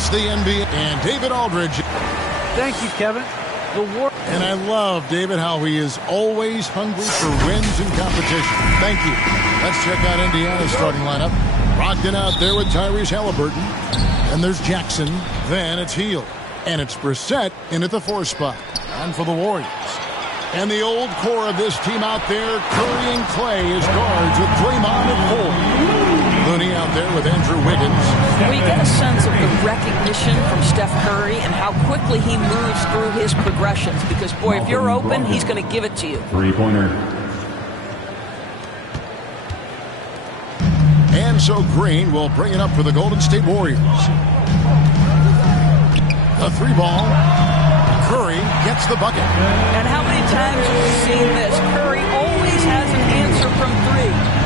It's the NBA and David Aldridge. Thank you, Kevin. And I love David, how he is always hungry for wins and competition. Thank you. Let's check out Indiana's starting lineup. Brogdon out there with Tyrese Halliburton. And there's Jackson. Then it's Hield. And it's Brissett in at the 4 spot. And for the Warriors. And the old core of this team out there, Curry and Clay as guards with Draymond at 4. Looney out there with Andrew Wiggins. We get a sense of the recognition from Steph Curry and how quickly he moves through his progressions. Because, boy, if you're open, he's going to give it to you. Three-pointer. And so Green will bring it up for the Golden State Warriors. A 3-ball. Curry gets the bucket. And how many times have we seen this? Curry always has an answer from 3.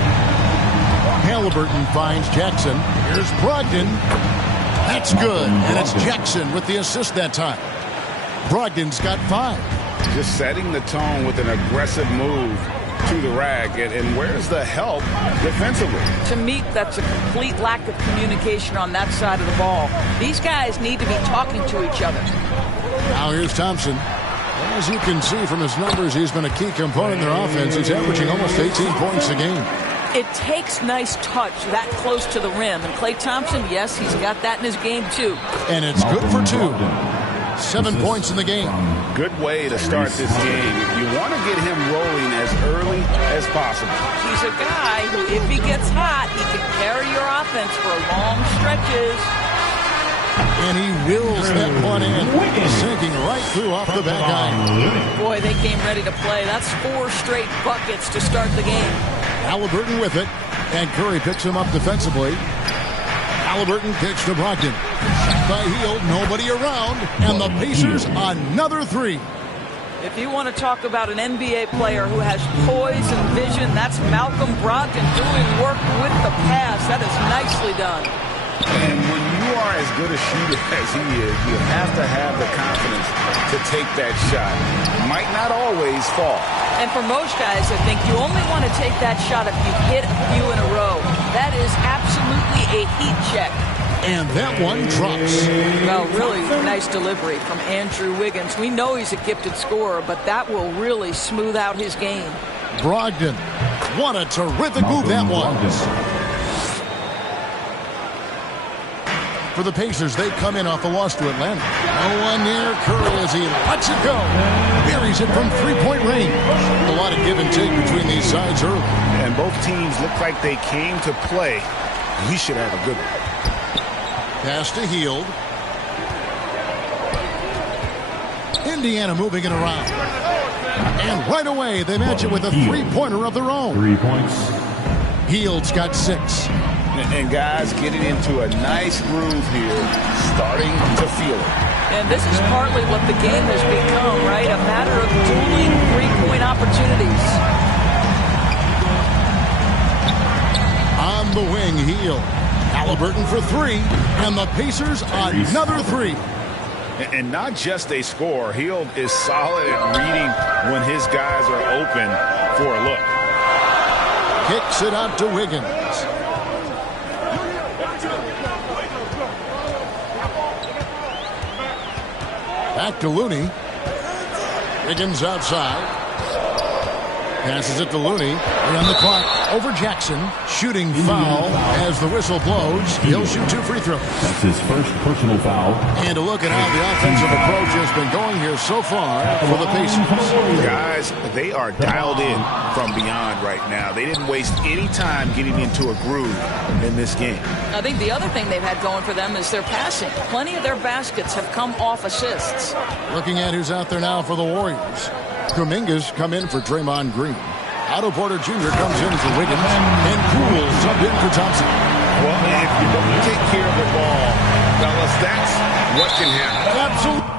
Halliburton finds Jackson. Here's Brogdon. That's good. And it's Jackson with the assist that time. Brogdon's got 5. Just setting the tone with an aggressive move to the rack. And where's the help defensively? To me, that's a complete lack of communication on that side of the ball. These guys need to be talking to each other. Now here's Thompson. As you can see from his numbers, he's been a key component in their offense. He's averaging almost 18 points a game. It takes nice touch that close to the rim. And Klay Thompson, yes, he's got that in his game too. And it's good for 2. 7 points in the game. Good way to start this game. You want to get him rolling as early as possible. He's a guy who, if he gets hot, he can carry your offense for long stretches. And he wills that one in, sinking right through off the back iron. Boy, they came ready to play. That's 4 straight buckets to start the game. Halliburton with it, and Curry picks him up defensively. Halliburton kicks to Brogdon. Shot by Hield, nobody around, and the Pacers another 3. If you want to talk about an NBA player who has poise and vision, that's Malcolm Brogdon doing work with the pass. That is nicely done. And when you are as good a shooter as he is, you have to have the confidence to take that shot. Might not always fall. And for most guys, I think you only want to take that shot if you hit a few in a row. That is absolutely a heat check. And that one drops. Well, really nice delivery from Andrew Wiggins. We know he's a gifted scorer, but that will really smooth out his game. Brogdon, what a terrific move that was. For the Pacers, they come in off the loss to Atlanta. No one near Curry as he lets it go. Buries it from 3-point range. A lot of give and take between these sides early. And both teams look like they came to play. We should have a good one. Pass to Hield. Indiana moving it around. And right away, they match it with a 3-pointer of their own. 3 points. Hield's got 6. And guys getting into a nice groove here, starting to feel it. And this is partly what the game has become, right? A matter of dueling 3-point opportunities. On the wing, Hield. Halliburton for 3, and the Pacers another 3. And not just a score. Hield is solid at reading when his guys are open for a look. Kicks it out to Wiggins. Back to Looney. Wiggins outside. Passes it to Looney. On the clock. Over Jackson. Shooting foul as the whistle blows. He'll shoot 2 free throws. That's his first personal foul. And a look at how the offensive approach has been going here so far for the Pacers. Guys, they are dialed in from beyond right now. They didn't waste any time getting into a groove in this game. I think the other thing they've had going for them is their passing. Plenty of their baskets have come off assists. Looking at who's out there now for the Warriors. Kuminga's come in for Draymond Green. Otto Porter Jr. comes in for Wiggins. And Poole's up in for Thompson. Well, if you don't take care of the ball, fellas, that's what can happen. Absolutely.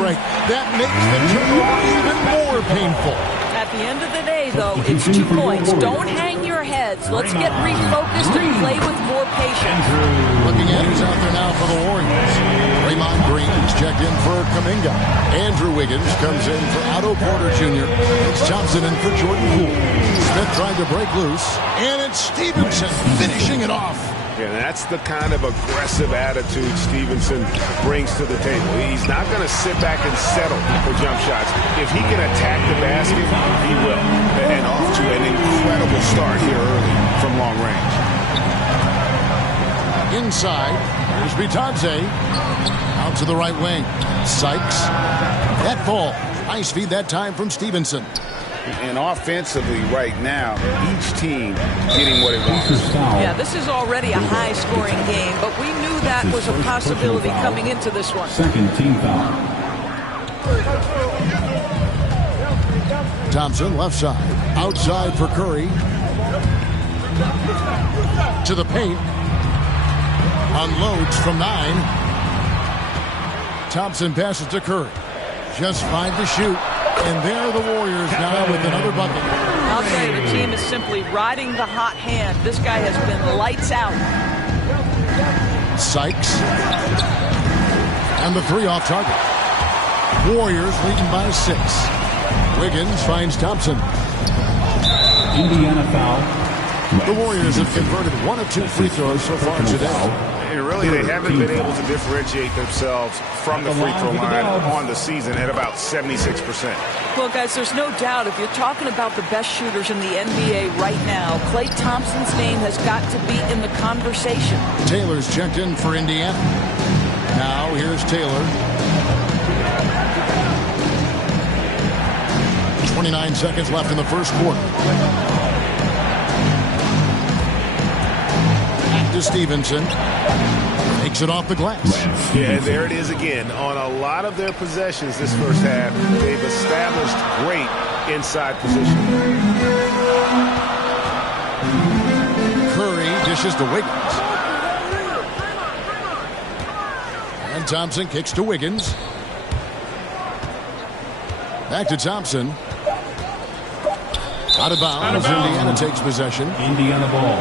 break. That makes the turnover even more painful. At the end of the day, though, it's 2 points. Don't hang your heads. Let's get refocused and play with more patience. Looking at who's out there now for the Warriors. Draymond Green's checked in for Kuminga. Andrew Wiggins comes in for Otto Porter Jr. It's Thompson in for Jordan Poole. Smith trying to break loose. And it's Stevenson finishing it off. Yeah, that's the kind of aggressive attitude Stevenson brings to the table. He's not going to sit back and settle for jump shots. If he can attack the basket, he will. And off to an incredible start here early from long range. Inside, here's Bitadze. Out to the right wing. Sykes. That ball. Nice feed that time from Stevenson. And offensively right now, each team getting what it wants. Yeah, this is already a high-scoring game, but we knew that was a possibility coming into this one. Second team foul. Thompson left side. Outside for Curry. To the paint. Unloads from 9. Thompson passes to Curry. Just 5 to shoot. And there are the Warriors now with another bucket. I'll tell you, the team is simply riding the hot hand. This guy has been lights out. Sykes. And the 3 off target. Warriors leading by 6. Wiggins finds Thompson. Indiana foul. The Warriors have converted 1 of 2 free throws so far today. And really, they haven't been able to differentiate themselves from the free throw line on the season at about 76%. Well, guys, there's no doubt if you're talking about the best shooters in the NBA right now, Klay Thompson's name has got to be in the conversation. Taylor's checked in for Indiana. Now here's Taylor. 29 seconds left in the first quarter. Back to Stevenson. Takes it off the glass. Yeah, and there it is again. On a lot of their possessions this first half, they've established great inside position. Curry dishes to Wiggins. And Thompson kicks to Wiggins. Back to Thompson. Out of bounds. Indiana takes possession. Indiana ball.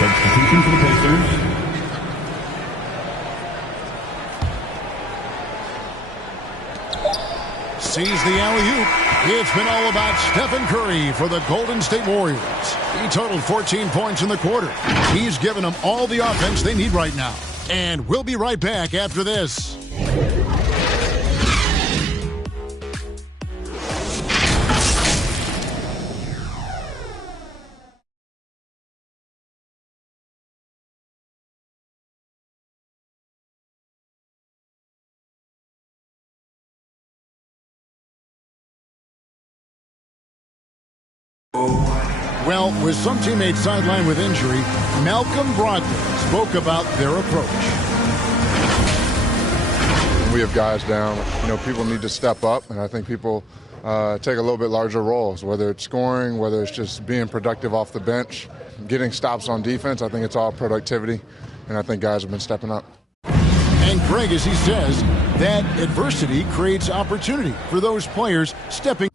Substitution for the Pacers. Sees the alley-oop. It's been all about Stephen Curry for the Golden State Warriors. He totaled 14 points in the quarter. He's given them all the offense they need right now. And we'll be right back after this. Well, with some teammates sidelined with injury, Malcolm Brogdon spoke about their approach. We have guys down. People need to step up, and I think people take a little bit larger roles, whether it's scoring, whether it's just being productive off the bench, getting stops on defense. I think it's all productivity, and I think guys have been stepping up. And Greg, as he says, that adversity creates opportunity for those players stepping.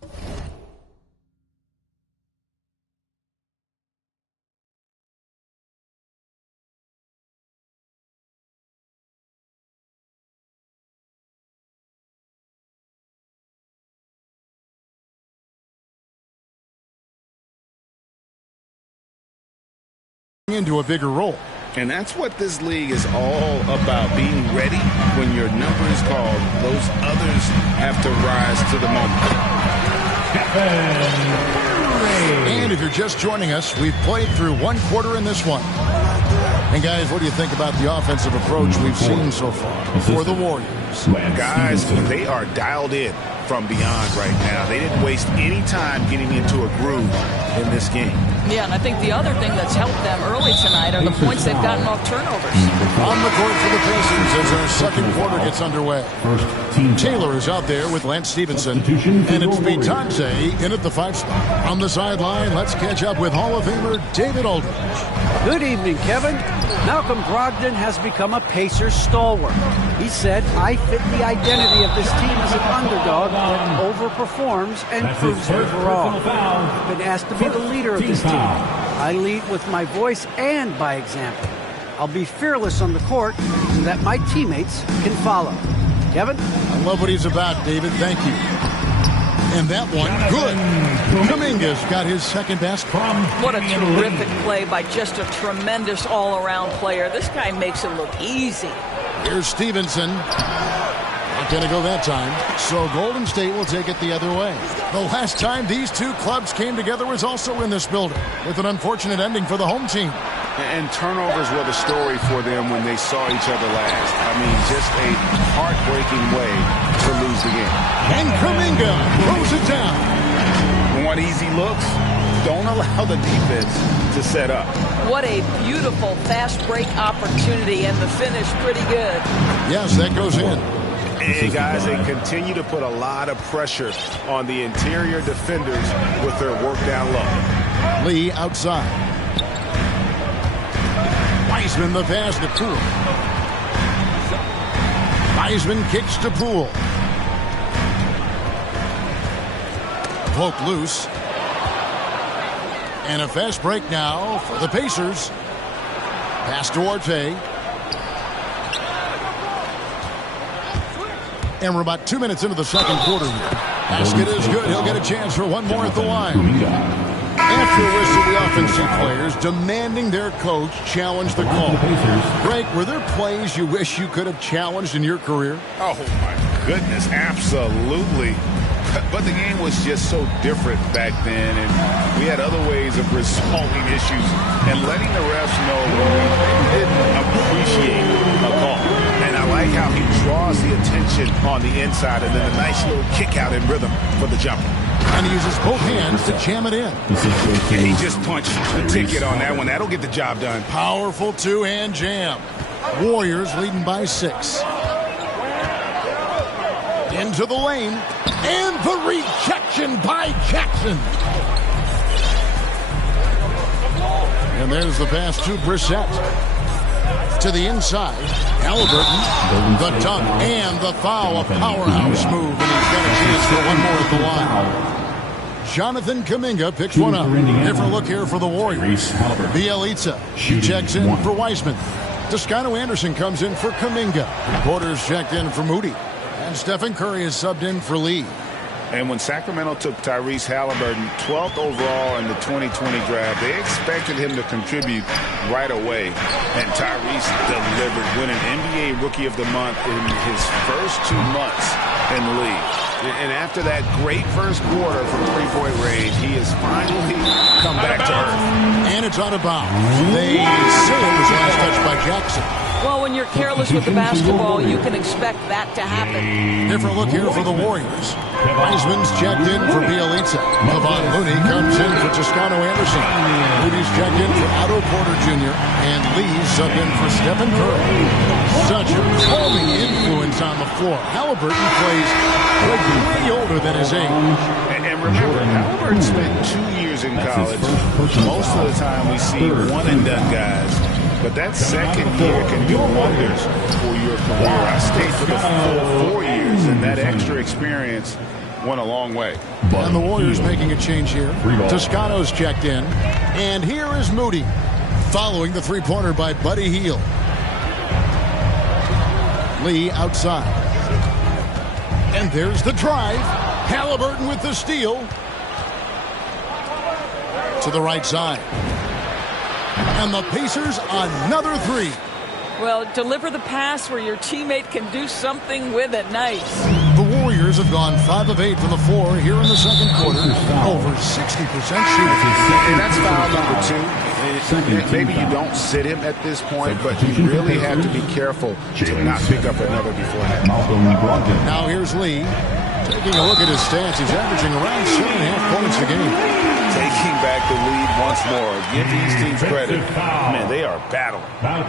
Into a bigger role. And that's what this league is all about, being ready when your number is called. Those others have to rise to the moment. And if you're just joining us, we've played through 1 quarter in this one. And guys, what do you think about the offensive approach we've seen so far for the Warriors? Guys, they are dialed in from beyond right now. They didn't waste any time getting into a groove in this game. Yeah, and I think the other thing that's helped them early tonight are the points they've gotten off turnovers. On the court for the Pacers as our second quarter gets underway. Taylor is out there with Lance Stevenson, and it's Bitadze in at the 5 spot. On the sideline, let's catch up with Hall of Famer David Aldridge. Good evening, Kevin. Malcolm Brogdon has become a Pacers stalwart. He said, I fit the identity of this team as an underdog that overperforms and proves overall. I've been asked to be the leader of this team. I lead with my voice and by example. I'll be fearless on the court so that my teammates can follow. Kevin? I love what he's about, David. Thank you. And that one, good. Kuminga's got his second basket. What a terrific play by just a tremendous all-around player. This guy makes it look easy. Here's Stevenson. Not going to go that time. So Golden State will take it the other way. The last time these two clubs came together was also in this building, with an unfortunate ending for the home team. And turnovers were the story for them when they saw each other last. I mean, just a heartbreaking way to lose the game. And Kuminga throws it down. Want easy looks? Don't allow the defense to set up. What a beautiful fast break opportunity, and the finish pretty good. Yes, that goes in. And guys, they continue to put a lot of pressure on the interior defenders with their work down low. Lee outside. Wiseman the pass to Poole. Wiseman kicks to Poole. Poke loose. And a fast break now for the Pacers. Pass to Orte. And we're about 2 minutes into the second quarter here. Basket is good. He'll get a chance for one more at the line. After a whistle, we often see players demanding their coach challenge the call. Greg, were there plays you wish you could have challenged in your career? Oh, my goodness, absolutely. But the game was just so different back then, and we had other ways of resolving issues and letting the refs know when we didn't appreciate a call. And I like how he draws the attention on the inside and then a nice little kick out in rhythm for the jumper. And he uses both hands to jam it in. And he just punched the ticket on that one. That'll get the job done. Powerful two-hand jam. Warriors leading by 6. Into the lane. And the rejection by Jackson. And there's the pass to Brissett. To the inside. Halliburton. The dunk and the foul. A powerhouse move. And he's got a chance for one more at the line. Jonathan Kuminga picks one up. Different look here for the Warriors. Bielitsa. He checks in for Wiseman. Toscano Anderson comes in for Kuminga. Porter's checked in for Moody. And Stephen Curry is subbed in for Lee. And when Sacramento took Tyrese Halliburton 12th overall in the 2020 draft, they expected him to contribute right away. And Tyrese delivered, winning NBA Rookie of the Month in his first 2 months in the league. And after that great first quarter from three-point range, he has finally come back to earth. And it's out of bounds. They say it was last touched by Jackson. Well, when you're careless with the basketball, you can expect that to happen. Different look here for the Warriors. Wiseman's checked in for Bielitsa. Kevon Looney comes in for Toscano Anderson. Moody's checked in for Otto Porter Jr. And Lee subbed in for Stephen Curry. Such a calming influence on the floor. Halliburton plays way older than his age. And remember, Halliburton spent 2 years in college. Most of the time we see one-and-done guys. But that second year can do wonders for your career. I stayed for the full 4 years, and that extra experience went a long way. And the Warriors making a change here. Toscano's checked in. And here is Moody, following the three-pointer by Buddy Hield. Lee outside. And there's the drive. Halliburton with the steal. To the right side. And the Pacers, another three. Well, deliver the pass where your teammate can do something with it. Nice. The Warriors have gone 5 of 8 from the floor here in the second quarter. Over 60% shooting. And that's foul number 2. Maybe you don't sit him at this point, but you really have to be careful to not pick up another before that. Now here's Lee. Taking a look at his stats, he's averaging around 7.5 points a game. Taking back the lead once more. Give these teams credit. Man, they are battling.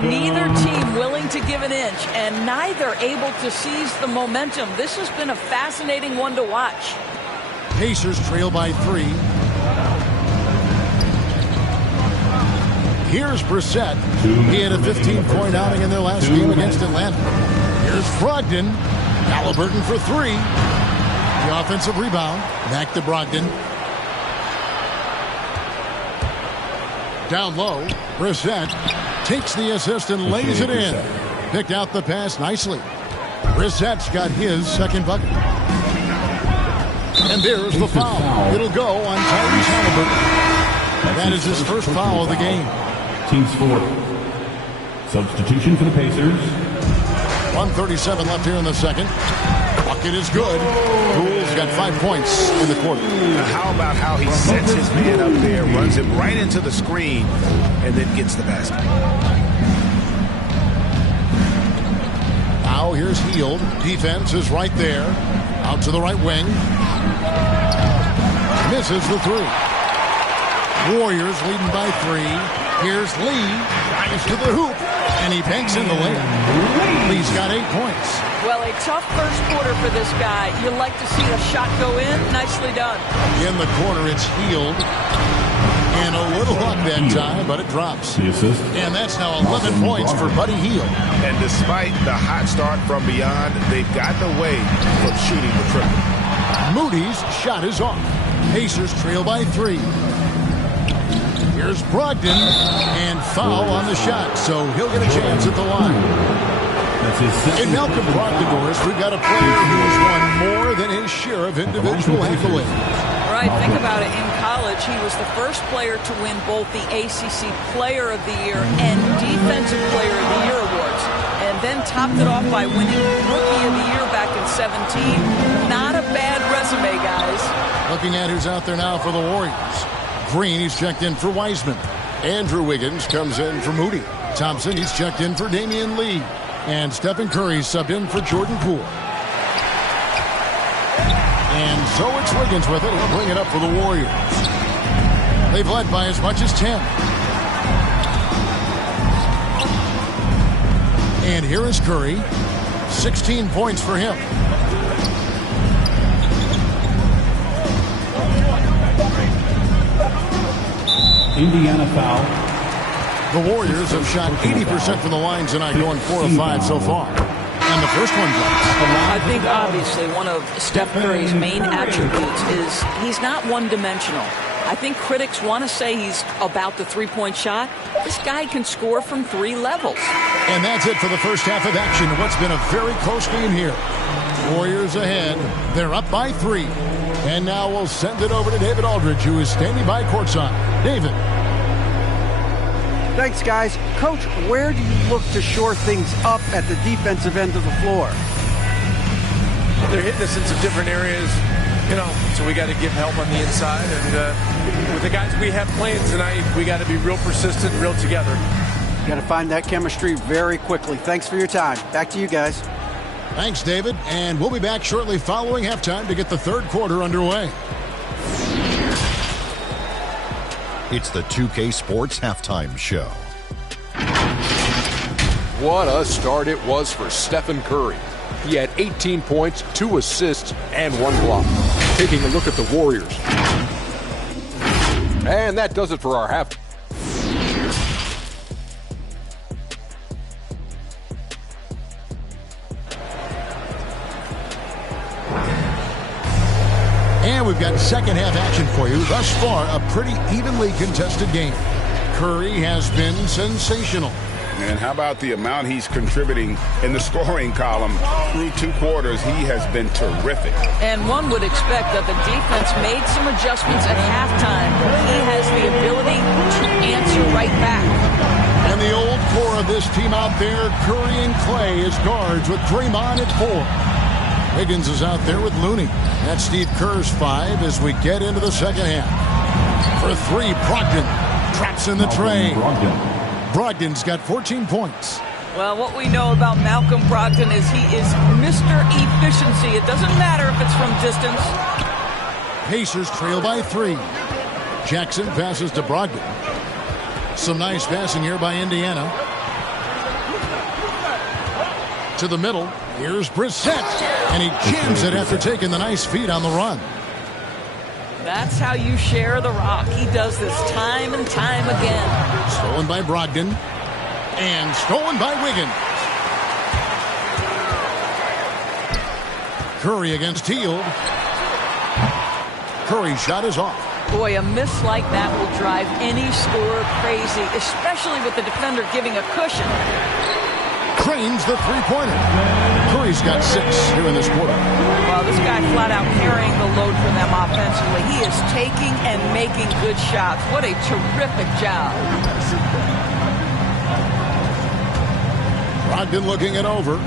Neither team willing to give an inch, and neither able to seize the momentum. This has been a fascinating one to watch. Pacers trail by 3. Here's Brissett. He had a 15-point outing in their last game against Atlanta. Here's Brogdon. Halliburton for three. The offensive rebound. Back to Brogdon. Down low. Brissett takes the assist and lays it in. Picked out the pass nicely. Brissett's got his second bucket. And there's the foul. It'll go on Tyrese Halliburton. That is his first foul of the game. Team's fourth. Substitution for the Pacers. 1:37 left here in the second. Bucket is good. Poole's got 5 points in the quarter. Now how about how he sets his man up there, runs him right into the screen, and then gets the basket. Now here's Hield. Defense is right there. Out to the right wing. Misses the three. Warriors leading by 3. Here's Lee. Drives to the hoop. And he banks in the layup. Lee's got 8 points. Well, a tough first quarter for this guy. You like to see a shot go in. Nicely done. In the corner, it's Hield. And a little luck that time, but it drops. The assist. And that's now 11 points for Buddy Hield. And despite the hot start from beyond, they've gotten away from shooting the triple. Moody's shot is off. Pacers trail by 3. Here's Brogdon, and foul on the shot, so he'll get a chance at the line. In Malcolm Brogdon, we've got a player who's won more than his share of individual accolades. Right, think about it. In college, he was the first player to win both the ACC Player of the Year and Defensive Player of the Year awards, and then topped it off by winning Rookie of the Year back in 2017. Not a bad resume, guys. Looking at who's out there now for the Warriors. Green, he's checked in for Wiseman. Andrew Wiggins comes in for Moody. Thompson, he's checked in for Damian Lee. And Stephen Curry subbed in for Jordan Poole. And so it's Wiggins with it. He'll bring it up for the Warriors. They've led by as much as 10. And here is Curry. 16 points for him. Indiana foul. The Warriors have shot 80% from the line tonight, going 4 of 5 so far. And the first one drops. I think obviously one of Steph Curry's main attributes is he's not one-dimensional. I think critics want to say he's about the three-point shot. This guy can score from 3 levels. And that's it for the first half of action. What's been a very close game here. Warriors ahead. They're up by 3. And now we'll send it over to David Aldridge, who is standing by courtside. David. Thanks, guys. Coach, where do you look to shore things up at the defensive end of the floor? They're hitting us in some different areas, so we got to give help on the inside. And with the guys we have playing tonight, we got to be real persistent, real together. Got to find that chemistry very quickly. Thanks for your time. Back to you guys. Thanks, David. And we'll be back shortly following halftime to get the third quarter underway. It's the 2K Sports Halftime Show. What a start it was for Stephen Curry. He had 18 points, 2 assists, and 1 block. Taking a look at the Warriors. And that does it for our half. And we've got second half action for you. Thus far, a pretty evenly contested game. Curry has been sensational. And how about the amount he's contributing in the scoring column through 2 quarters? He has been terrific. And one would expect that the defense made some adjustments at halftime. He has the ability to answer right back. And the old core of this team out there, Curry and Clay as guards with Draymond at 4. Wiggins is out there with Looney. That's Steve Kerr's 5 as we get into the second half. For 3, Brogdon traps in the tray. Brogdon's got 14 points. Well, what we know about Malcolm Brogdon is he is Mr. Efficiency. It doesn't matter if it's from distance. Pacers trail by 3. Jackson passes to Brogdon. Some nice passing here by Indiana. To the middle. Here's Brissett. And he jams it after taking the nice feed on the run. That's how you share the rock. He does this time and time again. Stolen by Brogdon. And stolen by Wiggins. Curry against Hield. Curry's shot is off. Boy, a miss like that will drive any scorer crazy, especially with the defender giving a cushion. Cranes the three-pointer. Curry's got 6 here in this quarter. Well, this guy flat out carrying the load for them offensively. He is taking and making good shots. What a terrific job. Brogdon looking it over.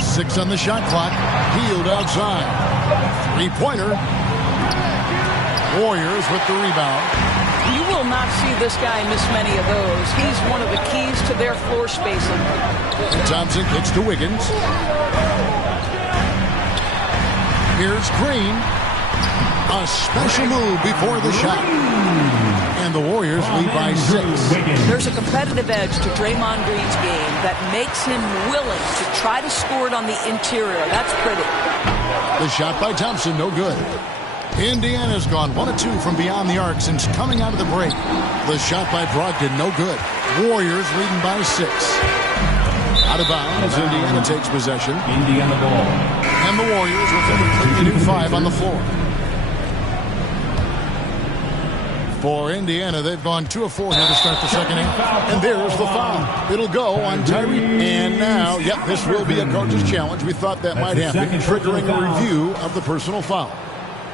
Six on the shot clock. Hield outside. Three-pointer. Warriors with the rebound. You will not see this guy miss many of those. He's one of the keys to their floor spacing. Thompson kicks to Wiggins. Here's Green. A special move before the shot. And the Warriors lead by 6. There's a competitive edge to Draymond Green's game that makes him willing to try to score it on the interior. That's pretty. The shot by Thompson, no good. Indiana's gone 1 of 2 from beyond the arc since coming out of the break. The shot by Brogdon, no good. Warriors leading by 6. Out of bounds, Indiana takes possession. Indiana ball. And the Warriors with a completely new 5 on the floor. For Indiana, they've gone 2 of 4 here to start the second half. And there's the foul. It'll go on Tyree. And now, yep, this will be a coach's challenge. We thought that might happen, triggering a review of the personal foul.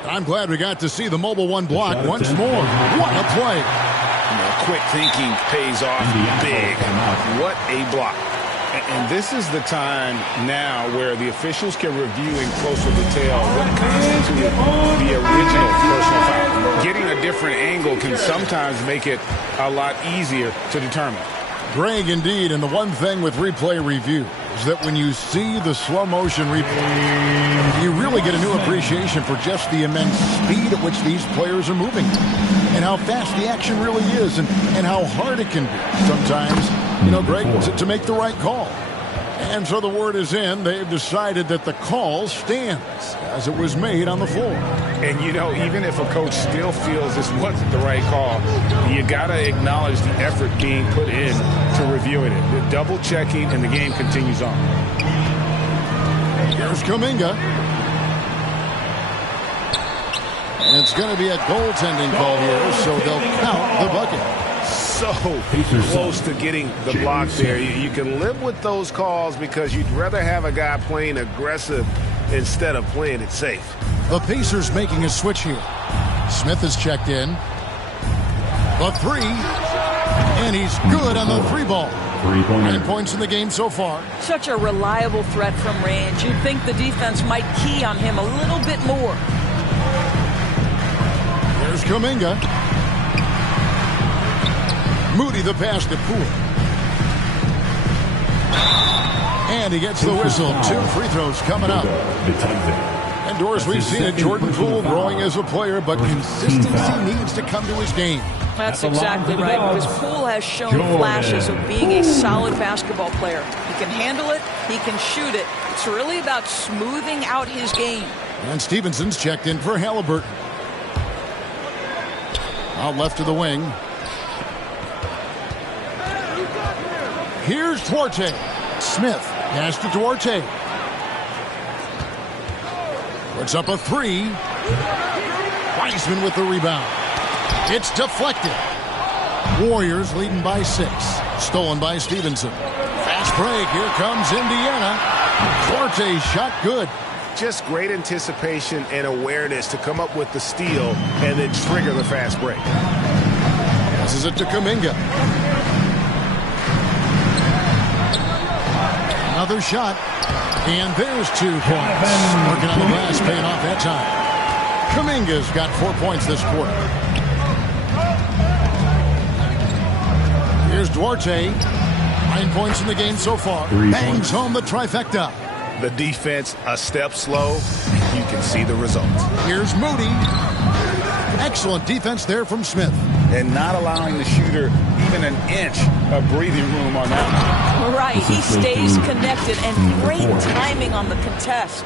I'm glad we got to see the mobile one block once more. What a play. Quick thinking pays off big. What a block. And this is the time now where the officials can review in closer detail what constituted the original personal foul. Getting a different angle can sometimes make it a lot easier to determine. Greg, indeed, and the one thing with replay review is that when you see the slow motion replay, you really get a new appreciation for just the immense speed at which these players are moving and how fast the action really is and how hard it can be sometimes, Greg, to make the right call. And so the word is in. They've decided that the call stands as it was made on the floor. And, even if a coach still feels this wasn't the right call, you got to acknowledge the effort being put in to reviewing it. The double checking, and the game continues on. Here's Kuminga. And it's going to be a goaltending call here, so they'll count the bucket. So close to getting the block there. You can live with those calls because you'd rather have a guy playing aggressive instead of playing it safe. The Pacers making a switch here. Smith is checked in. The 3. And he's good on the 3 ball. 9 points in the game so far. Such a reliable threat from range. You'd think the defense might key on him a little bit more. There's Kuminga. Moody the pass to Poole. And he gets the whistle. 2 free throws coming up. And Doris, we've seen it. Jordan Poole growing as a player, but consistency needs to come to his game. That's exactly right, because Poole has shown flashes of being a solid basketball player. He can handle it. He can shoot it. It's really about smoothing out his game. And Stevenson's checked in for Halliburton. Out left to the wing. Here's Duarte. Smith pass to Duarte. Puts up a 3. Wiseman with the rebound. It's deflected. Warriors leading by 6. Stolen by Stevenson. Fast break. Here comes Indiana. Duarte shot good. Just great anticipation and awareness to come up with the steal and then trigger the fast break. Passes it to Kuminga. Another shot. And there's 2 points. Working on the glass, paying off that time. Kuminga's got 4 points this quarter. Here's Duarte. 9 points in the game so far. Bangs home the trifecta. The defense a step slow. You can see the results. Here's Moody. Excellent defense there from Smith. And not allowing the shooter even an inch of breathing room on that one. right. He stays connected, and great timing on the contest.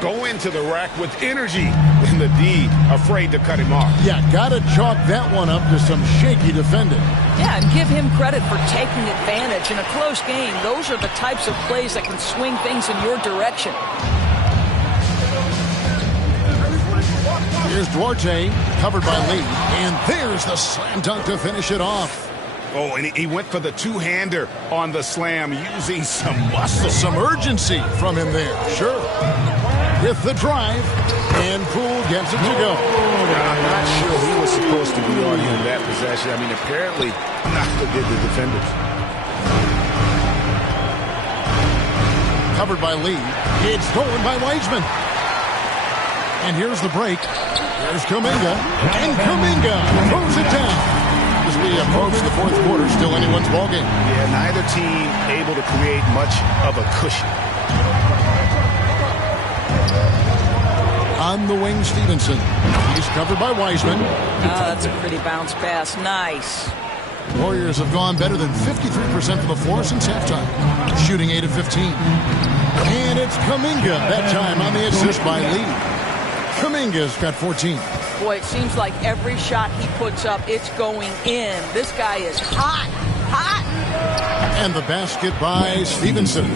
Go into the rack with energy, and the D afraid to cut him off. Yeah, gotta chalk that one up to some shaky defending. Yeah, and give him credit for taking advantage in a close game. Those are the types of plays that can swing things in your direction. Here's Duarte, covered by Lee, and there's the slam dunk to finish it off. Oh, and he went for the two-hander on the slam, using some muscle. Some urgency from him there, sure. With the drive, and Poole gets it to go. I'm not sure he was supposed to be on him that possession. I mean, apparently, neither did the defenders. Covered by Lee. It's stolen by Weisman. And here's the break. There's Kuminga. And Kuminga throws it down. As we approach the fourth quarter, still anyone's ballgame. Yeah, neither team able to create much of a cushion. On the wing, Stevenson. He's covered by Weisman. That's a pretty bounce pass. Nice. Warriors have gone better than 53% from the floor since halftime, shooting 8 of 15. And it's Kuminga that time on the assist by Lee. Kuminga's got 14. Boy, it seems like every shot he puts up, it's going in. This guy is hot, hot. And the basket by Stevenson.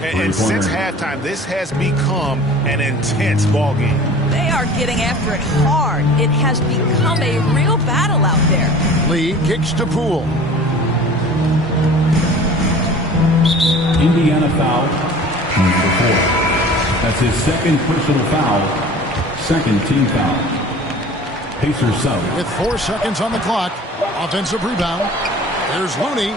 And since halftime, this has become an intense ball game. They are getting after it hard. It has become a real battle out there. Lee kicks to Poole. Indiana foul, number 4. That's his second personal foul, second team foul. Pacers sub. With 4 seconds on the clock, offensive rebound. There's Looney.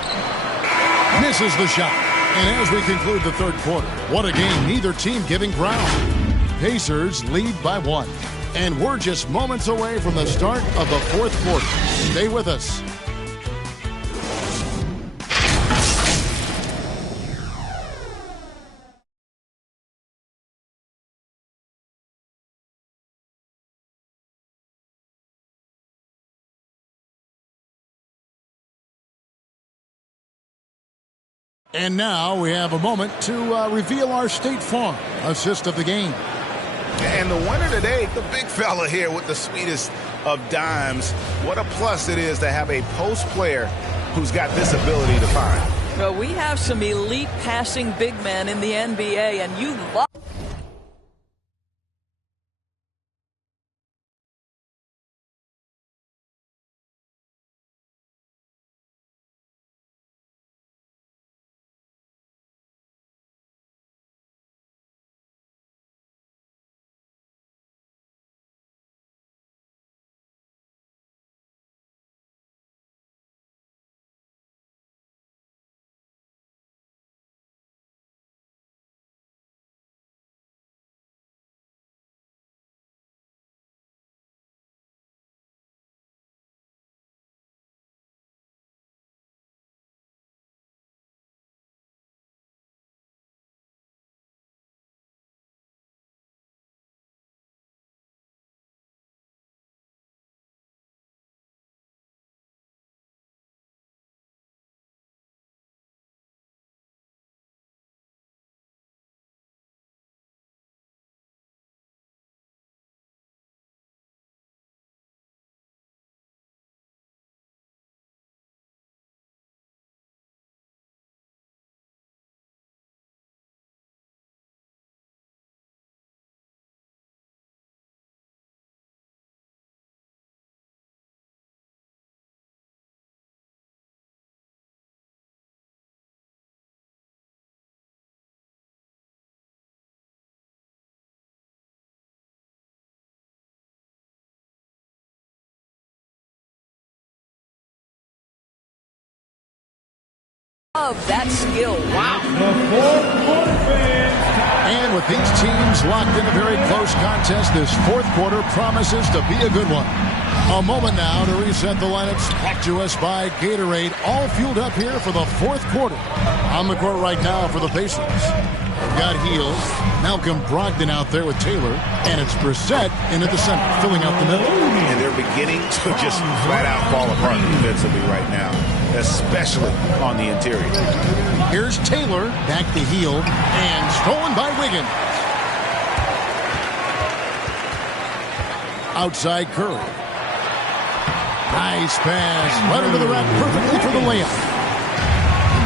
Misses the shot. And as we conclude the third quarter, what a game, neither team giving ground. Pacers lead by 1. And we're just moments away from the start of the fourth quarter. Stay with us. And now we have a moment to reveal our State Farm assist of the game. And the winner today, the big fella here with the sweetest of dimes. What a plus it is to have a post player who's got this ability to find. Well, we have some elite passing big men in the NBA, and you love that skill. Wow. And with these teams locked in a very close contest, this fourth quarter promises to be a good one. A moment now to reset the lineups brought to us by Gatorade, all fueled up here for the fourth quarter. On the court right now for the Pacers. They've got Heels, Malcolm Brogdon out there with Taylor, and it's Brissett into the center, filling out the middle. And they're beginning to just flat out fall apart defensively right now, especially on the interior. Here's Taylor, back to Hield, and stolen by Wiggins. Outside Curry. Nice pass, right into the rack, perfectly for the layup.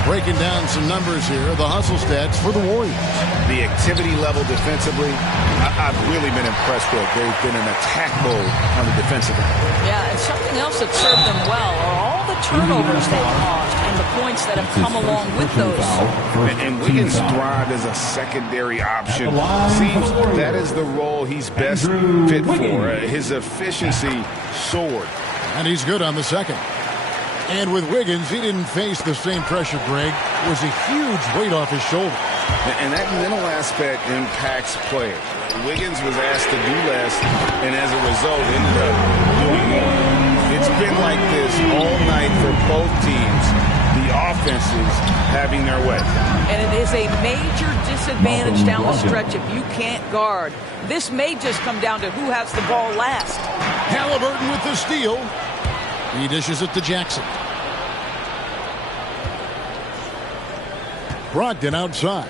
Breaking down some numbers here, the hustle stats for the Warriors. The activity level defensively, I've really been impressed with. They've been in attack mode on the defensive end. Yeah, and something else that served them well are all the turnovers they've caused and the points that have come along with those. And Wiggins thrived as a secondary option. Seems that is the role he's best fit for. His efficiency soared. And he's good on the second. And with Wiggins, he didn't face the same pressure, Greg. It was a huge weight off his shoulder. And that mental aspect impacts players. Wiggins was asked to do less, and as a result, ended up doing more. It's been like this all night for both teams. The offenses having their way. And it is a major disadvantage down the stretch if you can't guard. This may just come down to who has the ball last. Halliburton with the steal. He dishes it to Jackson. Brogdon outside.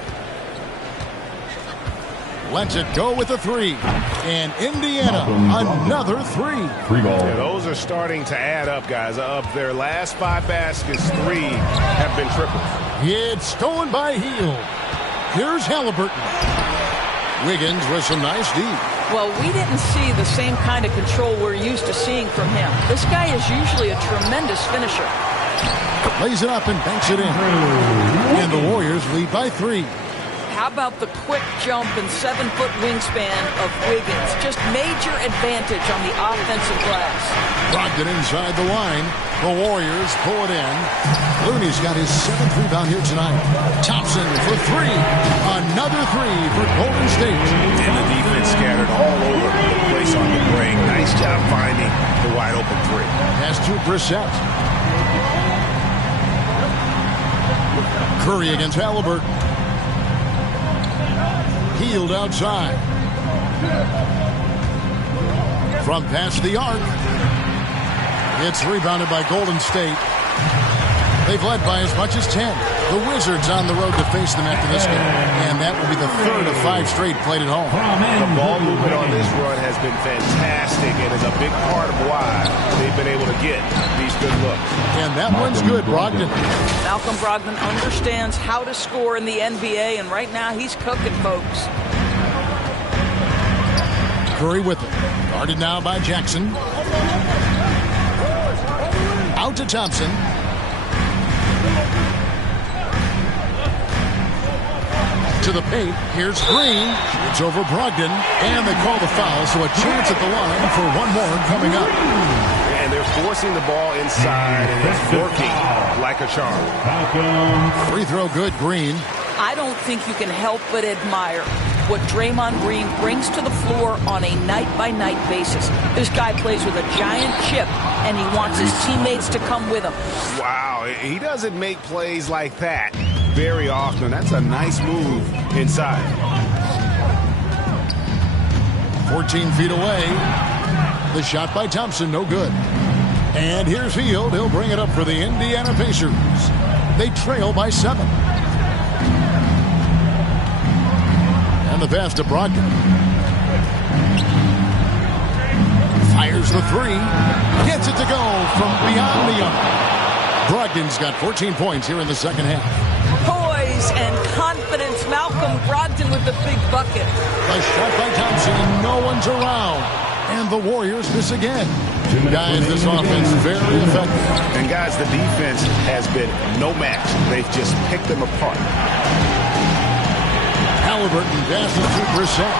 Lets it go with a three. And Indiana, another three. Yeah, those are starting to add up, guys. Of their last 5 baskets, 3 have been triples. It's stolen by Hield. Here's Halliburton. Wiggins with some nice D. Well, we didn't see the same kind of control we're used to seeing from him. This guy is usually a tremendous finisher. Lays it up and banks it in. And the Warriors lead by 3. How about the quick jump and 7-foot wingspan of Wiggins? Just major advantage on the offensive glass. Brogdon inside the line. The Warriors pull it in. Looney's got his 7th rebound here tonight. Thompson for 3. Another 3 for Golden State. And the defense scattered all over the place on the break. Nice job finding the wide open 3. Pass to Brissett. Curry against Halliburton. Hield outside. From past the arc. It's rebounded by Golden State. They've led by as much as 10. The Wizards on the road to face them after this game. And that will be the 3rd of 5 straight played at home. The ball movement on this run has been fantastic and is a big part of why they've been able to get these good looks. And that one's good, Brogdon. Malcolm Brogdon understands how to score in the NBA, and right now he's cooking, folks. Curry with it. Guarded now by Jackson. Out to Thompson. To the paint. Here's Green. It's over Brogdon. And they call the foul, so a chance at the line for one more coming up. And they're forcing the ball inside, and it's working like a charm. Free throw good, Green. I don't think you can help but admire what Draymond Green brings to the floor on a night-by-night basis. This guy plays with a giant chip, and he wants his teammates to come with him. Wow, he doesn't make plays like that very often. That's a nice move inside. 14 feet away. The shot by Thompson, no good. And here's Hield. He'll bring it up for the Indiana Pacers. They trail by 7. And the pass to Brogdon. Fires the 3. Gets it to go from beyond the arc. Brogdon's got 14 points here in the second half. Poise and confidence. Malcolm Brogdon with the big bucket. A shot by Thompson, and no one's around. And the Warriors miss again. Guys, this offense very effective. And guys, the defense has been no match. They've just picked them apart. Halliburton passes to Brissett.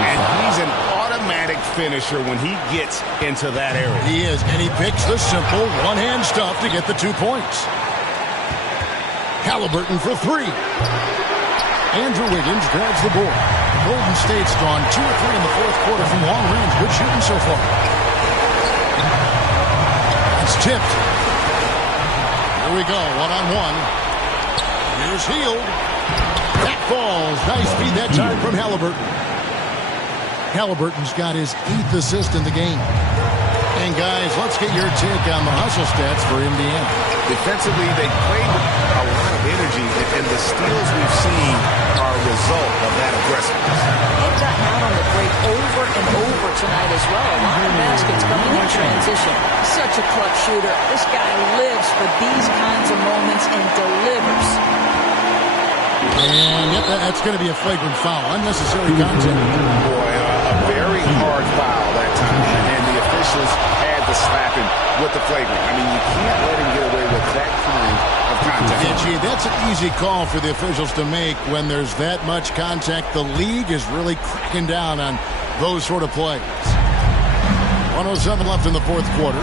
And he's an automatic finisher when he gets into that area. He is, and he picks the simple one-hand stuff to get the 2 points. Halliburton for 3. Andrew Wiggins grabs the board. Golden State's gone 2 or 3 in the 4th quarter from long range. Good shooting so far. It's tipped. Here we go, one-on-one. Here's Hield. That falls. Nice feed that time from Halliburton. Halliburton's got his 8th assist in the game. And guys, let's get your take on the hustle stats for Indiana. Defensively, they played with a lot of energy, and and over tonight as well. A lot of baskets coming in transition. Such a clutch shooter. This guy lives for these kinds of moments and delivers. And yep, that's going to be a flagrant foul. Unnecessary contact. Boy, a very hard foul that time. And the officials had to slap him with the flagrant. I mean, you can't let him get away with that kind of contact. Yeah, gee, that's an easy call for the officials to make when there's that much contact. The league is really cracking down on those sort of plays. 1:07 left in the fourth quarter.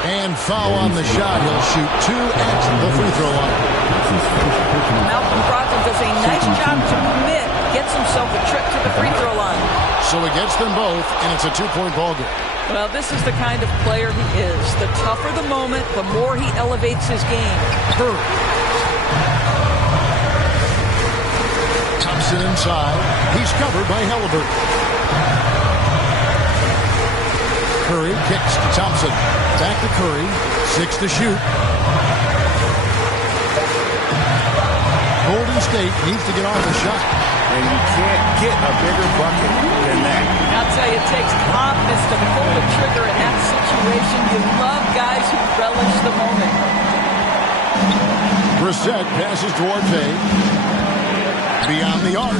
And foul on the shot. He'll shoot 2 at the free throw line. Malcolm Brogdon does a nice job to commit. Gets himself a trip to the free throw line. So he gets them both, and it's a 2-point ball game. Well, this is the kind of player he is. The tougher the moment, the more he elevates his game. Curry. Thompson inside. He's covered by Halliburton. Curry kicks to Thompson. Back to Curry. 6 to shoot. Golden State needs to get off the shot. And you can't get a bigger bucket than that. I'll tell you, it takes confidence to pull the trigger in that situation. You love guys who relish the moment. Brissett passes to Orte. Beyond the arc.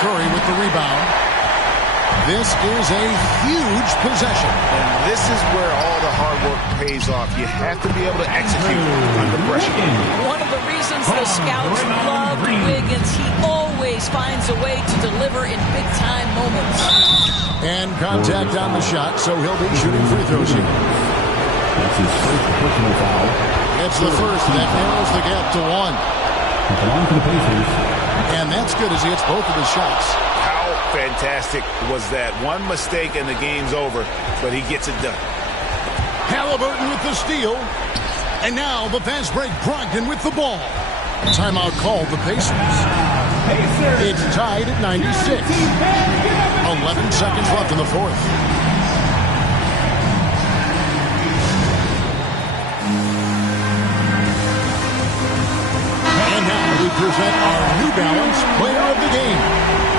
Curry with the rebound. This is a huge possession. And this is where all the hard work pays off. You have to be able to execute under pressure. One of the reasons the scouts love Wiggins, he always finds a way to deliver in big-time moments. And contact on the shot, so he'll be shooting free throws here. That's his first personal foul. It's the first, and that narrows the gap to 1. On to the Pacers. And that's good as he hits both of his shots. How fantastic was that? One mistake and the game's over, but he gets it done. Halliburton with the steal. And now the fast break, Brogdon with the ball. Timeout called the Pacers. It's tied at 96. 11 seconds left in the fourth. And now we present our New Balance Player of the Game,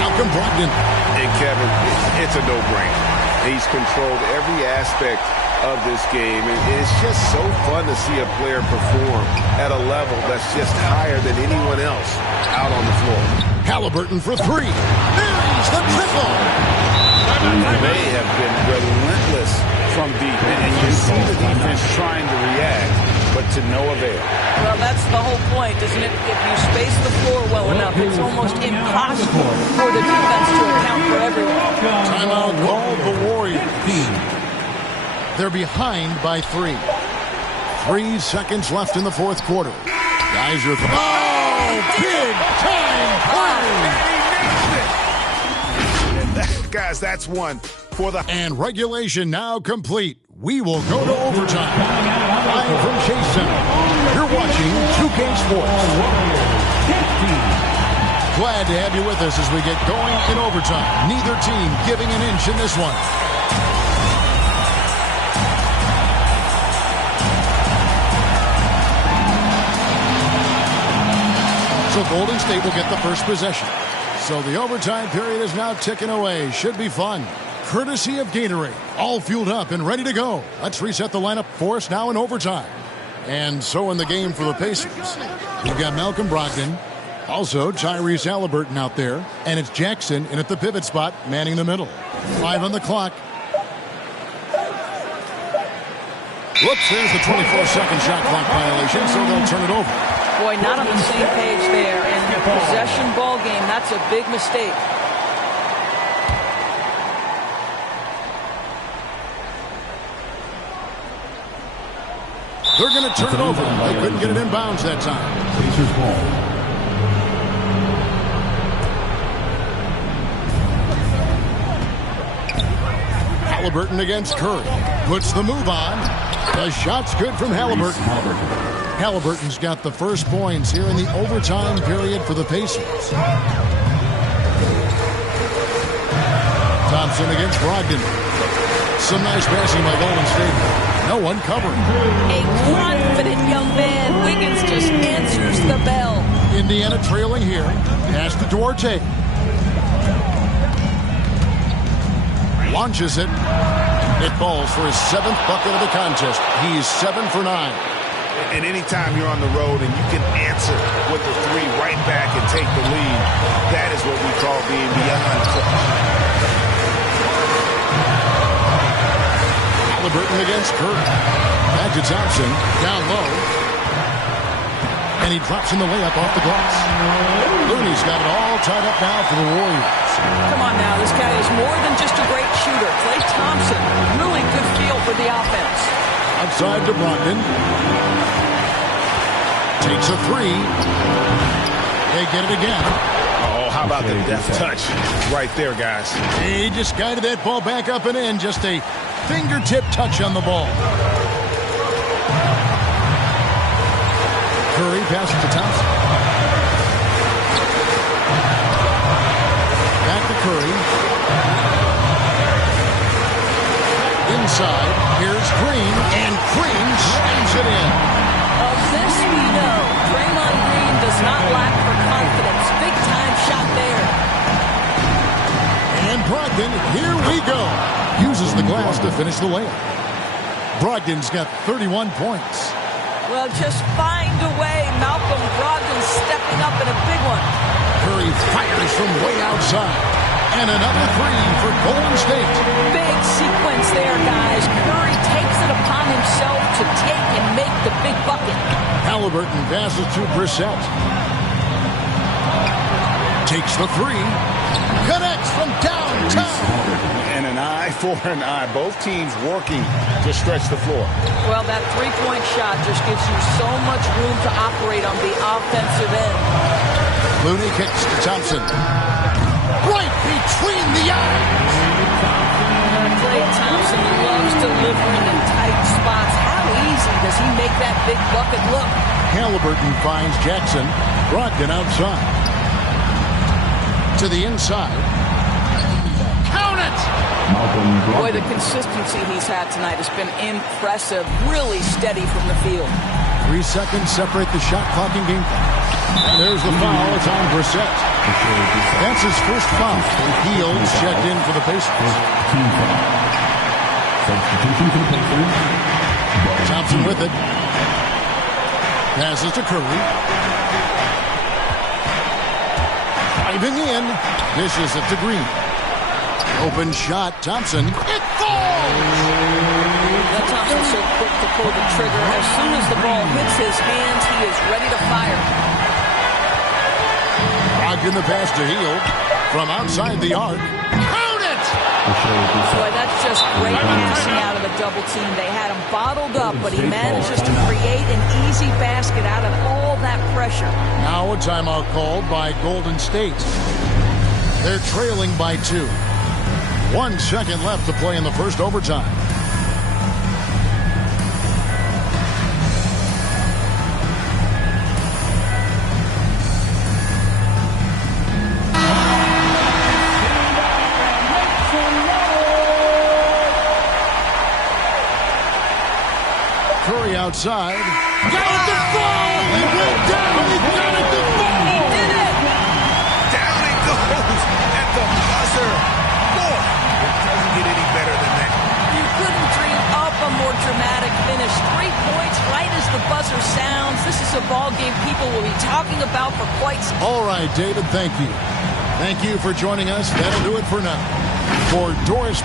Malcolm Brogdon. And Kevin, it's a no-brainer. He's controlled every aspect of this game. And it's just so fun to see a player perform at a level that's just higher than anyone else out on the floor. Halliburton for 3. There's the triple. They have been relentless from deep. And you see the defense trying to react, but to no avail. Well, that's the whole point, isn't it? If you space the floor well enough, it's almost impossible for the defense to account for everyone. Timeout called the Warriors. They're behind by 3. 3 seconds left in the fourth quarter. Guys are... big time play! Guys, that's one for the... And regulation now complete. We will go to overtime. Live from Chase Center. You're watching 2K Sports. Glad to have you with us as we get going in overtime. Neither team giving an inch in this one. So Golden State will get the first possession. So the overtime period is now ticking away. Should be fun. Courtesy of Gatorade. All fueled up and ready to go. Let's reset the lineup for us now in overtime. And so in the game for the Pacers, you've got Malcolm Brogdon. Also Tyrese Halliburton out there. And it's Jackson in at the pivot spot, manning the middle. 5 on the clock. Whoops, there's the 24-second shot clock violation, so they'll turn it over. Boy, not on the same page there. In the possession ball game, that's a big mistake. They're going to turn it over. They couldn't get it in bounds that time. Pacers ball. Halliburton against Curry. Puts the move on. The shot's good from Halliburton. Halliburton's got the first points here in the overtime period for the Pacers. Thompson against Brogdon. Some nice passing by Golden State. No one covering. A confident young man. Wiggins just answers the bell. Indiana trailing here. Pass to Duarte. Launches it. It falls for his 7th bucket of the contest. He's 7 for 9. And anytime you're on the road and you can answer with the 3 right back and take the lead, that is what we call being beyond football. Halliburton against Curry. Back to Thompson. Down low. And he drops in the layup off the glass. Looney's got it all tied up now for the Warriors. Come on now, this guy is more than just a great shooter. Klay Thompson, really good feel for the offense. Outside to Brogdon. Takes a 3. They get it again. Oh, how about the deft touch right there, guys. He just guided that ball back up and in. Just a fingertip touch on the ball. Curry passes to Thompson. Back to Curry. Inside, here's Green, and Green slams it in. Of this we know, Draymond Green does not lack for confidence. Big time shot there. And Brogdon, here we go. Uses the glass to finish the layup. Brogdon's got 31 points. Well, just find a way. Malcolm Brogdon stepping up in a big one. Curry fires from way outside. And another 3 for Golden State. Big sequence there, guys. Curry takes it upon himself to take and make the big bucket. Halliburton passes to Brissett. Takes the 3. Connects from downtown. And an eye for an eye. Both teams working to stretch the floor. Well, that three-point shot just gives you so much room to operate on the offensive end. Looney kicks to Thompson. Right between the eyes. Klay Thompson loves delivering in tight spots. How easy does he make that big bucket look? Halliburton finds Jackson. Brogdon outside. To the inside. Count it! Boy, the consistency he's had tonight has been impressive. Really steady from the field. 3 seconds separate the shot clock and game clock. And there's the foul. It's on Brissett. That's his first foul. Heels checked in for the Pacers. Substitution for the Pacers. Thompson with it. Passes to Curry. Diving in. Dishes it to Green. Open shot. Thompson. It falls! That Thompson's so quick to pull the trigger. As soon as the ball hits his hands, he is ready to fire. Brogdon the pass to Hield. From outside the arc. Count it! Boy, that's just great passing out of the double team. They had him bottled up, but he manages to create an easy basket out of all that pressure. Now a timeout called by Golden State. They're trailing by 2. 1 second left to play in the first overtime. Curry outside. Got it to fall! It went down! He got it to fall! He did it! Down it goes at the buzzer. Boy, it doesn't get any better than that. You couldn't dream up a more dramatic finish. 3 points right as the buzzer sounds. This is a ball game people will be talking about for quite some time. All right, David, thank you. Thank you for joining us. That'll do it for now. For Doris...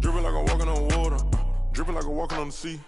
Dripping like I'm walking on water. Dripping like I'm walking on the sea.